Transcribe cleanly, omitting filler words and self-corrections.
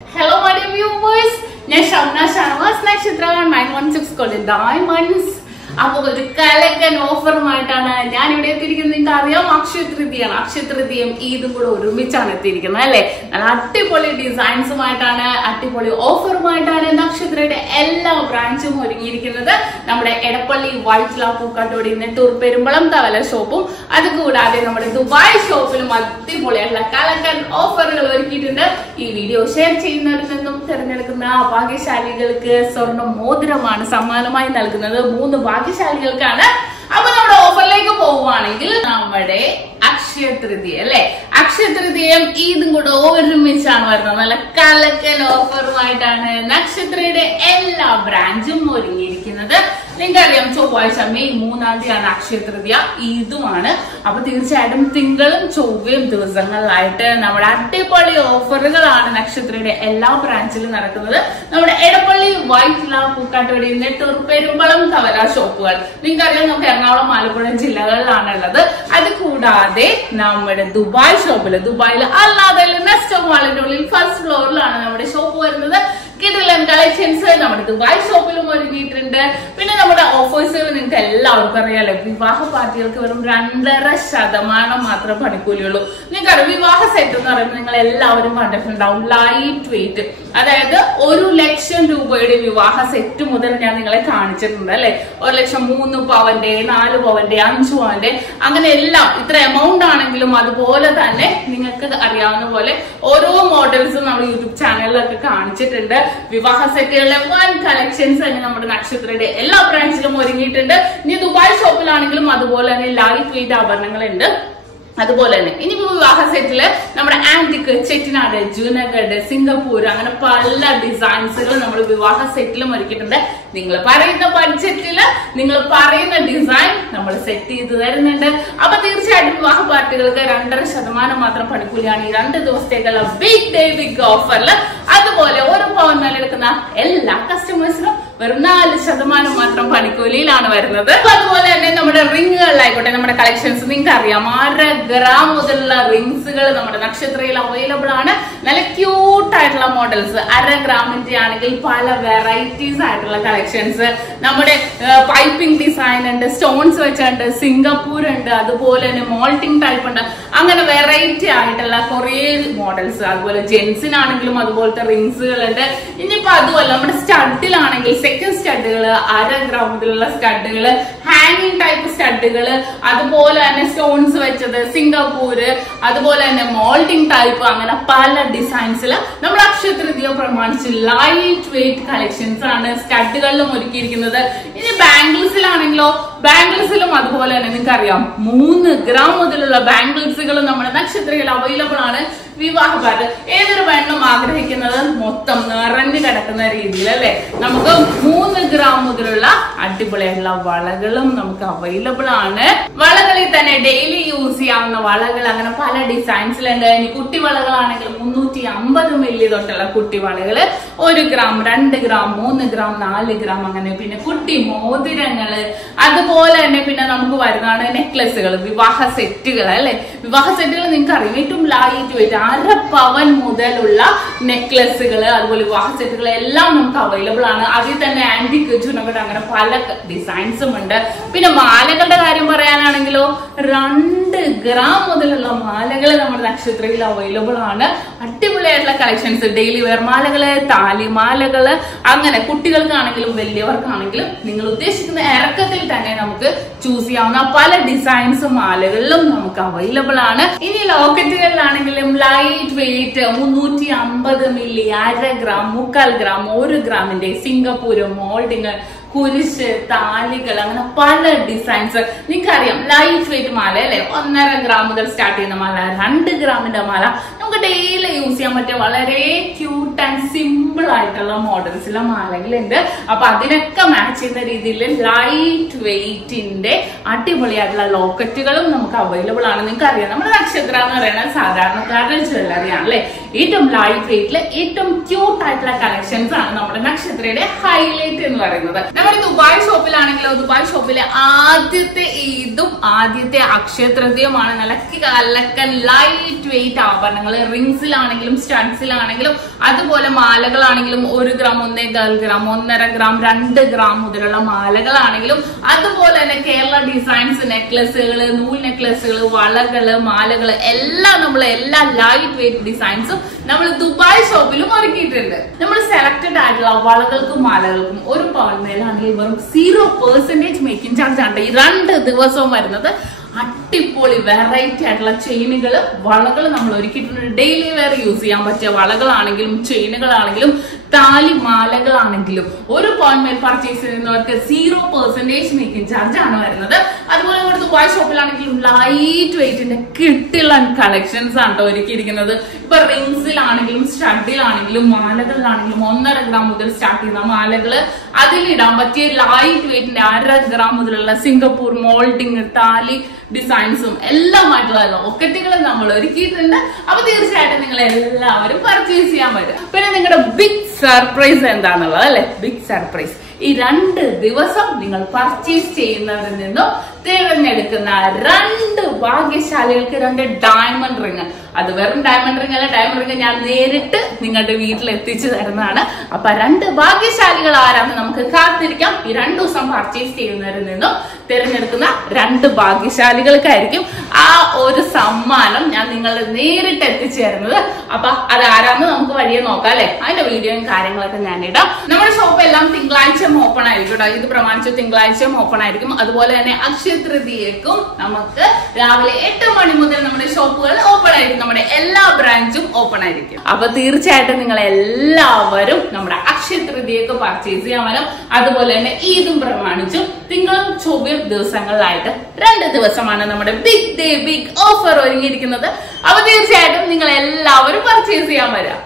Hello, my dear viewers. SHAMNA Nakshathra 916 called Diamonds. അപ്പോൾ ഒരു കലക്കൻ ഓഫറുമായിട്ടാണ് ഞാൻ ഇവിടെ എത്തിയിരിക്കുന്നത്. നിങ്ങൾക്ക് അറിയാം, അക്ഷയതൃതീയാണ്. അക്ഷയതൃതീയം ഈദും കൂടെ ഒരുമിച്ചാണ് എത്തിയിരിക്കുന്നത് അല്ലേ. നല്ല അടിപൊളി ഡിസൈൻസുമായിട്ടാണ്, അടിപൊളി ഓഫറുമായിട്ടാണ് നക്ഷത്രയുടെ എല്ലാ ബ്രാഞ്ചും ഒരുങ്ങിയിരിക്കുന്നത്. നമ്മുടെ എടപ്പള്ളി വൈറ്റ് ലാ പൂക്കാട്ടോടി നെട്ടൂർ പെരുമ്പളം കവല ഷോപ്പും അതുകൂടാതെ നമ്മുടെ ദുബായ് ഷോപ്പിലും അടിപൊളിയായിട്ടുള്ള കലക്കൻ ഓഫറുകൾ ഒരുക്കിയിട്ടുണ്ട്. ഈ വീഡിയോ ഷെയർ ചെയ്യുന്നവരിൽ നിന്നും തിരഞ്ഞെടുക്കുന്ന ഭാഗ്യശാലികൾക്ക് സ്വർണ്ണ മോതിരമാണ് സമ്മാനമായി നൽകുന്നത്. 3 ഭാഗ്യശാലികൾക്കാണ്. അപ്പൊ നമ്മുടെ ഓഫറിലേക്ക് പോവുകയാണെങ്കിൽ നമ്മുടെ അക്ഷയതൃതീയ അല്ലെ, അക്ഷയതൃതീയം ഈദും കൂടെ ഒരുമിച്ചാണ് വരുന്നത്. നല്ല കലക്കൻ ഓഫറുമായിട്ടാണ് നക്ഷത്രയുടെ എല്ലാ ബ്രാഞ്ചും ഒരുങ്ങിയിരിക്കുന്നത്. നിങ്ങൾക്കറിയാം, ചൊവ്വാഴ്ച മെയ് 3-ാം തീയതിയാണ് അക്ഷയതൃതീയ, ഈദുമാണ്. അപ്പൊ തീർച്ചയായിട്ടും തിങ്കളും ചൊവ്വയും ദിവസങ്ങളിലായിട്ട് നമ്മുടെ അടിപൊളി ഓഫറുകളാണ് നക്ഷത്രയുടെ എല്ലാ ബ്രാഞ്ചിലും നടക്കുന്നത്. നമ്മുടെ എടപ്പള്ളി വൈറ്റ് ലാ പൂക്കാട്ടോടി നെട്ടൂർ പെരുമ്പളം കവല ഷോപ്പുകൾ നിങ്ങൾക്കറിയാം, നമുക്ക് എറണാകുളം ആലപ്പുഴ ജില്ലകളിലാണ് ഉള്ളത്. അത് കൂടാതെ നമ്മുടെ ദുബായ് ഷോപ്പില്, ദുബായിൽ അല്ലാതെ നെക്സ്റ്റ് മാളിന്റെ ഉള്ളിൽ ഫസ്റ്റ് ഫ്ലോറിലാണ് നമ്മുടെ ഷോപ്പ് വരുന്നത്. കിടിലൻ കളക്ഷൻസ് നമ്മുടെ ദുബായ് ഷോപ്പിലും ഒരുങ്ങിയിട്ടുണ്ട്. പിന്നെ നമ്മുടെ ഓഫേഴ്സുകൾ നിങ്ങൾക്ക് എല്ലാവർക്കും അറിയാലോ. വിവാഹ പാർട്ടികൾക്ക് വെറും 2.5% മാത്രം പണിക്കൂലിയുള്ളൂ. നിങ്ങൾക്കറിയാം, വിവാഹ സെറ്റ് എന്ന് പറയുമ്പോൾ നിങ്ങൾ എല്ലാവരും കണ്ടിട്ടുണ്ടാവും, ലൈറ്റ് വെയിറ്റ്. അതായത് 1 ലക്ഷം രൂപയുടെ വിവാഹ സെറ്റ് മുതൽ ഞാൻ നിങ്ങളെ കാണിച്ചിട്ടുണ്ട് അല്ലെ. 1 ലക്ഷം 3 പവന്റെ 4 പവന്റെ 5 പവന്റെ അങ്ങനെ എല്ലാം ഇത്ര എമൗണ്ട് ആണെങ്കിലും അതുപോലെ തന്നെ നിങ്ങൾക്ക് അറിയാവുന്ന പോലെ ഓരോ മോഡൽസും നമ്മൾ യൂട്യൂബ് ചാനലിലൊക്കെ കാണിച്ചിട്ടുണ്ട്. വിവാഹ സെറ്റുകളിലെ വൻ കളക്ഷൻസ് തന്നെ നമ്മുടെ നക്ഷത്രയുടെ എല്ലാ ബ്രാഞ്ചിലും ഒരുങ്ങിയിട്ടുണ്ട്. ഇനി ദുബായ് ഷോപ്പിലാണെങ്കിലും അതുപോലെ തന്നെ ലൈറ്റ് വെയിറ്റ് ആഭരണങ്ങളുണ്ട്. അതുപോലെ തന്നെ ഇനിയിപ്പോ വിവാഹ സെറ്റില് നമ്മുടെ ആന്റിക്, ചെട്ടിനാട്, ജൂനഗഡ്, സിംഗപ്പൂർ അങ്ങനെ പല ഡിസൈൻസുകൾ നമ്മൾ വിവാഹ സെറ്റിലും ഒരുക്കിയിട്ടുണ്ട്. നിങ്ങൾ പറയുന്ന ബഡ്ജറ്റില് നിങ്ങൾ പറയുന്ന ഡിസൈൻ നമ്മൾ സെറ്റ് ചെയ്ത് തരുന്നുണ്ട്. അപ്പൊ തീർച്ചയായിട്ടും വിവാഹ പാർട്ടികൾക്ക് 2.5% മാത്രം പണിക്കൂലിയാണ് ഈ 2 ദിവസത്തേക്കുള്ള ബിഗ് ഡേ ബിഗ് ഓഫറിൽ. അതുപോലെ 1 പവൻ മേലെടുക്കുന്ന എല്ലാ കസ്റ്റമേഴ്സിനും വെറും 4% മാത്രം പണിക്കൂലിയിലാണ് വരുന്നത്. അതുപോലെ തന്നെ നമ്മുടെ റിങ്ങുകളിലായിക്കോട്ടെ, നമ്മുടെ കളക്ഷൻസ് നിങ്ങൾക്ക് അറിയാം, 1/2 ഗ്രാം മുതലുള്ള റിങ്സുകൾ നമ്മുടെ നക്ഷത്രയിൽ അവൈലബിൾ ആണ്. നല്ല ക്യൂട്ട് ആയിട്ടുള്ള മോഡൽസ്, 1/2 ഗ്രാമിന്റെ ആണെങ്കിൽ പല വെറൈറ്റീസ് ആയിട്ടുള്ള കളക്ഷൻസ്. നമ്മുടെ പൈപ്പിംഗ് ഡിസൈൻ ഉണ്ട്, സ്റ്റോൺസ് വെച്ചുണ്ട്, സിംഗപ്പൂർ ഉണ്ട്, അതുപോലെ തന്നെ മോൾട്ടിംഗ് ടൈപ്പ് ഉണ്ട്. അങ്ങനെ വെറൈറ്റി ആയിട്ടുള്ള കുറെ മോഡൽസ്. അതുപോലെ ജെൻസിനാണെങ്കിലും അതുപോലത്തെ റിങ്സുകൾ ഉണ്ട്. ഇനിയിപ്പോ അതുപോലെ നമ്മുടെ സ്റ്റഡിലാണെങ്കിൽ സെക്കൻഡ് സ്റ്റഡുകള്, 1/2 ഗ്രാം മുതലുള്ള സ്റ്റഡുകള്, ഹാങ്ങിങ് ടൈപ്പ് സ്റ്റഡുകള്, അതുപോലെ തന്നെ സ്റ്റോൺസ് വെച്ചത്, സിംഗപ്പൂര്, അതുപോലെ തന്നെ മോൾഡിംഗ് ടൈപ്പ്, അങ്ങനെ പല ഡിസൈൻസിൽ നമ്മൾ അക്ഷയതൃതീയ പ്രമാണിച്ച് ലൈറ്റ് വെയിറ്റ് കളക്ഷൻസ് ആണ് സ്റ്റഡുകളിലും ഒരുക്കിയിരിക്കുന്നത്. ഇനി ബാംഗിൾസിലാണെങ്കിലോ, ബാംഗിൾസിലും അതുപോലെ തന്നെ നിങ്ങൾക്ക് അറിയാം, 3 ഗ്രാം മുതലുള്ള ബാംഗിൾസുകൾ നമ്മുടെ നക്ഷത്രയിൽ അവൈലബിൾ ആണ്. വിവാഹ പാർട്ടി ഏതൊരു പെണ്ണും ആഗ്രഹിക്കുന്നത് മൊത്തം നിറഞ്ഞു കിടക്കുന്ന രീതിയിൽ അല്ലെ. നമുക്ക് 3 ഗ്രാം മുതലുള്ള അടിപൊളിയായിട്ടുള്ള വളകളും നമുക്ക് അവൈലബിൾ ആണ്. വളകളിൽ തന്നെ ഡെയിലി യൂസ് ചെയ്യാവുന്ന വളകൾ അങ്ങനെ പല ഡിസൈൻസിലുണ്ട്. ഇനി കുട്ടി വളകളാണെങ്കിൽ 350 മില്ലി തൊട്ടുള്ള കുട്ടി വളകള്, 1 ഗ്രാം, 2 ഗ്രാം, 3 ഗ്രാം, 4 ഗ്രാം അങ്ങനെ. പിന്നെ കുട്ടി മോതിരങ്ങള്, അതുപോലെ തന്നെ പിന്നെ നമുക്ക് വരുന്നതാണ് നെക്ലസുകൾ, വിവാഹ സെറ്റുകൾ അല്ലെ. വിവാഹ സെറ്റുകൾ നിങ്ങൾക്ക് അറിയാം, ഏറ്റവും ലൈറ്റ് വെയിറ്റ് 1/2 പവൻ മുതലുള്ള നെക്ലസുകൾ, അതുപോലെ വിവാഹ സെറ്റുകൾ എല്ലാം നമുക്ക് അവൈലബിൾ ആണ്. അതിൽ തന്നെ ആന്റിക്, ജൂനഗഡ് അങ്ങനെ പല ഡിസൈൻസും ഉണ്ട്. പിന്നെ മാലകളുടെ കാര്യം പറയാനാണെങ്കിലോ, 2 ഗ്രാം മുതലുള്ള മാലകൾ നമ്മുടെ നക്ഷത്രയിൽ അവൈലബിൾ ആണ്. അടിപൊളിയായിട്ടുള്ള കളക്ഷൻസ്, ഡെയിലി വെയർ മാലകള്, താലിമാലകള്, അങ്ങനെ കുട്ടികൾക്കാണെങ്കിലും വലിയവർക്കാണെങ്കിലും നിങ്ങൾ ഉദ്ദേശിക്കുന്ന ഇറക്കത്തിൽ തന്നെ നമുക്ക് ചൂസ് ചെയ്യാവുന്ന പല ഡിസൈൻസ് മാലകളിലും നമുക്ക് അവൈലബിൾ ആണ്. ഇനി ലോക്കറ്റുകളിലാണെങ്കിലും light weight 350 milli, 1/2 gram, 3/4 gram, 1 ഗ്രാമിന്റെ സിംഗപ്പൂര്, മോൾഡിങ്, കുരിശ്, താലികൾ അങ്ങനെ പല ഡിസൈൻസ്. നിങ്ങൾക്കറിയാം, ലൈറ്റ് വെയിറ്റ് മാല അല്ലെ, 1.5 ഗ്രാം മുതൽ സ്റ്റാർട്ട് ചെയ്യുന്ന മാല, 2 ഗ്രാമിന്റെ മാല നമുക്ക് ഡെയിലി യൂസ് ചെയ്യാൻ പറ്റിയ വളരെ ക്യൂട്ട് ആൻഡ് സിമ്പിൾ ആയിട്ടുള്ള മോഡൽസിലെ മാലകളുണ്ട്. അപ്പൊ അതിനൊക്കെ മാച്ച് ചെയ്യുന്ന രീതിയിൽ ലൈറ്റ് വെയിറ്റിന്റെ അടിപൊളിയായിട്ടുള്ള ലോക്കറ്റുകളും നമുക്ക് അവൈലബിൾ ആണ്. നിങ്ങൾക്ക് അറിയാം, നമ്മുടെ നക്ഷത്ര എന്ന് പറയുന്നത് സാധാരണക്കാരുടെ ജ്വല്ലറിയാണ് അല്ലെ. ഏറ്റവും ലൈറ്റ് വെയിറ്റില് ഏറ്റവും ക്യൂട്ട് ആയിട്ടുള്ള കളക്ഷൻസ് ആണ് നമ്മുടെ നക്ഷത്രയുടെ ഹൈലൈറ്റ് എന്ന് പറയുന്നത്. നമ്മുടെ ദുബായ് ഷോപ്പിലാണെങ്കിലോ ദുബായ് ഷോപ്പിലെ ആദ്യത്തെ ഈദും ആദ്യത്തെ അക്ഷയ തൃതീയമാണ് നല്ല കലക്കൻ ലൈറ്റ് വെയിറ്റ് ആഭരണങ്ങൾ. റിംഗ്സിലാണെങ്കിലും സ്റ്റഡ്സിലാണെങ്കിലും അതുപോലെ മാലകളാണെങ്കിലും 1 ഗ്രാം, 1.25 ഗ്രാം, 1.5 ഗ്രാം, 2 ഗ്രാം മുതലുള്ള മാലകളാണെങ്കിലും അതുപോലെ തന്നെ കേരള ഡിസൈൻസ് നെക്ലസുകൾ, നൂൽ നെക്ലസുകൾ, വളകള്, മാലകള് എല്ലാം നമ്മൾ എല്ലാ ലൈറ്റ് വെയിറ്റ് ഡിസൈൻസും നമ്മൾ ദുബായ് ഷോപ്പിലും ഒരുക്കിയിട്ടുണ്ട്. നമ്മൾ സെലക്ടഡ് ആയിട്ടുള്ള വളകൾക്കും മാലകൾക്കും ഒരു പവൻ മേലാണെങ്കിൽ വെറും 0% മേക്കിംഗ് ചാർജ് ആണ് ഈ 2 ദിവസവും വരുന്നത്. അടിപൊളി വെറൈറ്റി ആയിട്ടുള്ള ചെയിനുകള്, വളകൾ നമ്മൾ ഒരുക്കിയിട്ടുണ്ട്. ഡെയിലി വെയർ യൂസ് ചെയ്യാൻ പറ്റിയ വളകളാണെങ്കിലും ചെയിനുകളാണെങ്കിലും താലി മാലകളാണെങ്കിലും ഒരു പവൻ മേൽ പർച്ചേസ് ചെയ്യുന്നവർക്ക് 0% മേക്കിംഗ് ചാർജ് ആണ് വരുന്നത്. അതുപോലെ നമ്മുടെ ദുബായ് ഷോപ്പിലാണെങ്കിലും ലൈറ്റ് വെയിറ്റിന്റെ കിട്ടിയുള്ള കളക്ഷൻസ് ആണ് ഒരുക്കിയിരിക്കുന്നത്. ഇപ്പൊ റിംഗ്സിലാണെങ്കിലും സ്റ്റഡിലാണെങ്കിലും മാലകളിലാണെങ്കിലും 1.5 ഗ്രാം മുതൽ സ്റ്റാർട്ട് ചെയ്യുന്ന മാലകള്, അതിലിടാൻ പറ്റിയ ലൈറ്റ് വെയിറ്റിന്റെ 1/2 ഗ്രാം മുതലുള്ള സിംഗപ്പൂർ മോൾഡിങ് താലി ഡിസൈൻസും എല്ലാമായിട്ടുള്ള ലോക്കറ്റുകളും നമ്മൾ ഒരുക്കിയിട്ടുണ്ട്. അപ്പൊ തീർച്ചയായിട്ടും നിങ്ങൾ എല്ലാവരും പർച്ചേസ് ചെയ്യാൻ പറ്റും. പിന്നെ നിങ്ങളുടെ ബിഗ് സർപ്രൈസ് എന്താണുള്ളത് അല്ലെ? ബിഗ് സർപ്രൈസ് ഈ 2 ദിവസം നിങ്ങൾ പർച്ചേസ് ചെയ്യുന്നവരിൽ നിന്നും തിരഞ്ഞെടുക്കുന്ന 2 ഭാഗ്യശാലികൾക്ക് 2 ഡയമണ്ട് റിങ്. അത് വെറും ഡയമണ്ട് റിങ് അല്ല, ഡയമണ്ട് റിങ് ഞാൻ നേരിട്ട് നിങ്ങളുടെ വീട്ടിൽ എത്തിച്ചു തരുന്നതാണ്. അപ്പൊ 2 ഭാഗ്യശാലികൾ ആരാന്ന് നമുക്ക് കാത്തിരിക്കാം. ഈ 2 ദിവസം പർച്ചേസ് ചെയ്യുന്നവരിൽ നിന്നും തിരഞ്ഞെടുക്കുന്ന 2 ഭാഗ്യശാലികൾക്കായിരിക്കും ആ ഒരു സമ്മാനം ഞാൻ നിങ്ങളെ നേരിട്ട് എത്തിച്ചു തരുന്നത്. അപ്പൊ അത് ആരാന്ന് നമുക്ക് വഴിയെ നോക്കാം അല്ലെ? അതിന്റെ വീഡിയോയും കാര്യങ്ങളൊക്കെ ഞാൻ ഇടാം. നമ്മുടെ ഷോപ്പ് എല്ലാം തിങ്കളാഴ്ച ഓപ്പൺ ആയിരിക്കും. ഇത് പ്രമാണിച്ച് തിങ്കളാഴ്ചയും ഓപ്പൺ ആയിരിക്കും. അതുപോലെ തന്നെ അക്ഷയ തൃതീയക്കും നമുക്ക് രാവിലെ 8 മണി മുതൽ നമ്മുടെ ഷോപ്പുകൾ ഓപ്പൺ ആയിരിക്കും. നമ്മുടെ എല്ലാ ബ്രാഞ്ചും ഓപ്പൺ ആയിരിക്കും. അപ്പൊ തീർച്ചയായിട്ടും നിങ്ങൾ എല്ലാവരും നമ്മുടെ അക്ഷയ തൃതീയക്ക് പർച്ചേസ് ചെയ്യാൻ വരും. അതുപോലെ തന്നെ ഈദും പ്രമാണിച്ചും തിങ്കളും ചൊവ്വയും ദിവസങ്ങളിലായിട്ട് 2 ദിവസമാണ് നമ്മുടെ ബിഗ് ഡേ ബിഗ് ഓഫർ ഒരുങ്ങിയിരിക്കുന്നത്. അപ്പൊ തീർച്ചയായിട്ടും നിങ്ങൾ എല്ലാവരും പർച്ചേസ് ചെയ്യാൻ വരാം.